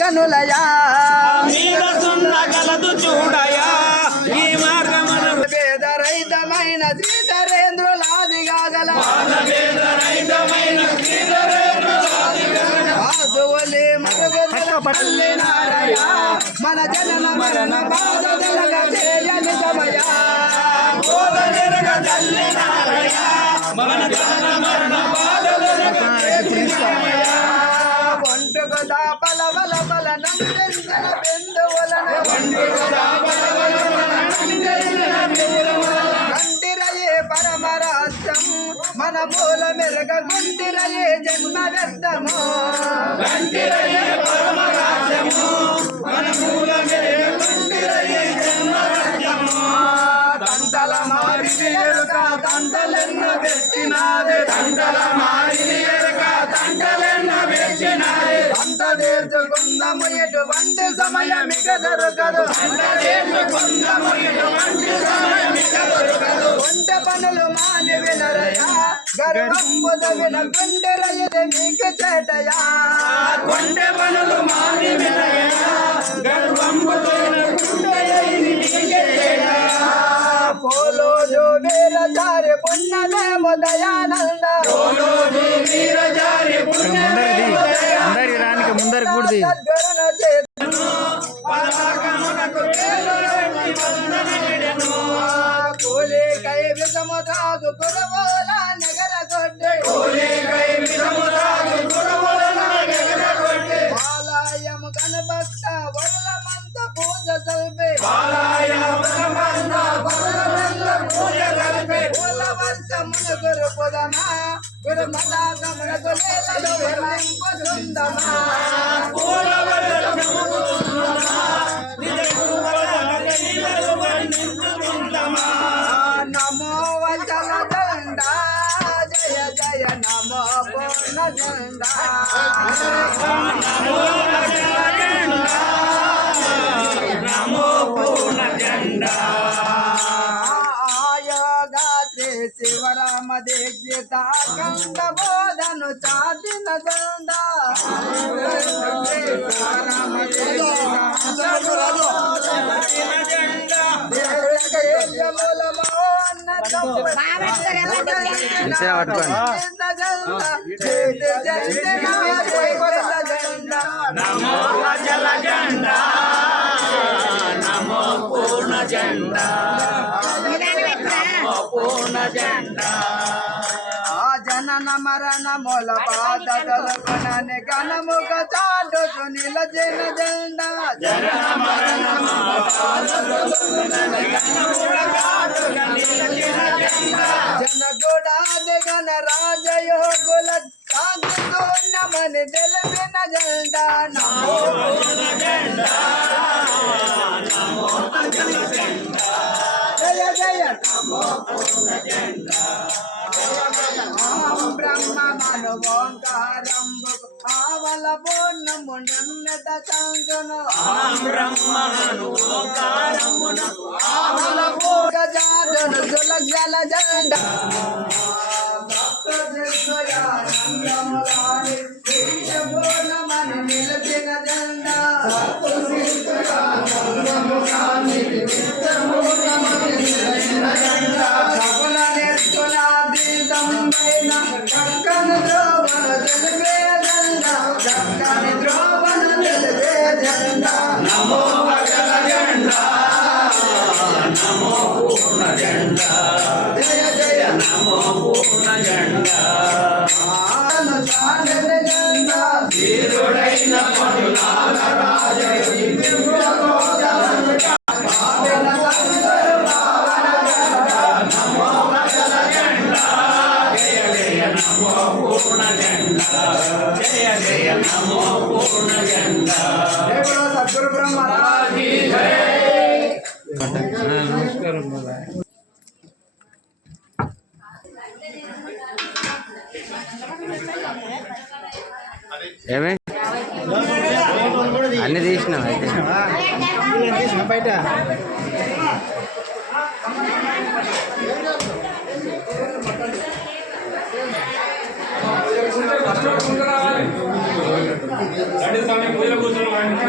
గనులయా గలదు చూడయా ఈ మార్గమున భేదరహితమైన శ్రీధరేంద్రులాదిగాగల ఆదువలే మరుగుదలయ మన జనన మరణ బాధదలగ చేయని సమయ మన జనన మరణ బాధదలగ చేయని సమయ ఒంటుగదా బలవల బల నందన బెందువలన కంటిరయే పరమరాజ్యం మన మూల మెరగ గుంటిరయే జన్మ వ్యర్థము కంటిరయే పరమరాజ్యము మన మూల మెరగ గుంటిరయే జన్మ వ్యర్థము తంతల మారి ఎరుక తంతలెన్న పెట్టినాదే తంతల మారి ఎరుక తంతలెన్న పెట్టినాదే అంత తీర్చుకుందము ఎటువంటి సమయమిక దొరకదు కొంట పనులు మాని వినరయా గర్వంబు తగిన గుండెరయది మీకు చేటయా కొంటె పనులు మాని వినరయా గర్వంబు తగిన గుండెరయది మీకు చేటయా పోలోజు వీరచారి పుణ్యదేవ దయానంద పోలోజు వీరచారి పుణ్యదేవ అందరికి ముందరికి కూడా సద్గురును చేతను పరమాత్మకు వేలరెడ్డి వందనమిడెను కూలి కై విషము తాగు కురవోల నగర కొట్టే కోలేకై విరమురాదు గురువుల నగరగొట్టే ఆలయము కనబట్ట వరలమంత పూజ సల్పే బాలాయ బ్రహ్మన్న పరమల్ల పూజ కలిపే పూల వర్షమును గురు పుదమా గురు మదాగమునకు లేలదు వెలంపు సుందమా పూల వర్షముకు సుందమా నిజ గురువల నీలలు వర్ణించుకుందమా నమో వచన దండ జయ జయ నమో పూర్ణ దండ నమో జగదండ నమో పూర్ణ జండ ఆయోగాత్రి శివరామ దీక్షిత కంద బోధను చాటిన దండ శివరామ నమో అచల జండ నమో పూర్ణ జండ నమో పూర్ణ జండ జనన మరణ మూల పాదలకునని గణముఖ చాటుకు నిలచిన జెండా జనన మరణ జనగుడాది గణ రాజయోగుల సాగుతున్నమని తెలిపిన జెండా నమో జండ నమో జయ జయ నమో బ్రహ్మ మను ఓంకారంబు ఆవల పూర్ణము నిన్నట సంగును బ్రహ్మను ఓంకారమున ఆవల పూర్ణ జాడును సులగ్జల జెండ పూర్ణమని నిలిచిన జెండ సగుణ నిర్గుణాతీతమైన చక్కని ద్రోవణ తెలిపే జెండ చక్కని ద్రోవణ తెలిపే జెండ నమో అచల జండ నమో పూర్ణ జండ జయ జయ నమో పూర్ణ జండ ఆను సాగర జెండ వీరుడైన పనులాల నమో పూర్ణ జండ జయ జయ నమో పూర్ణ జండ సద్గురు బ్రహ్మరాజ్ నమస్కారం ఏమే అన్ని తీసినాం అయితే బయట రండి స్వామి పూజలో కూర్చోండి.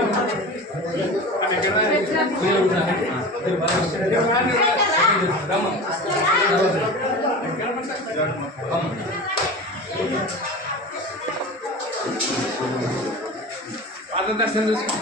పాద దర్శనం చూసుకో.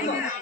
ఇక్కడ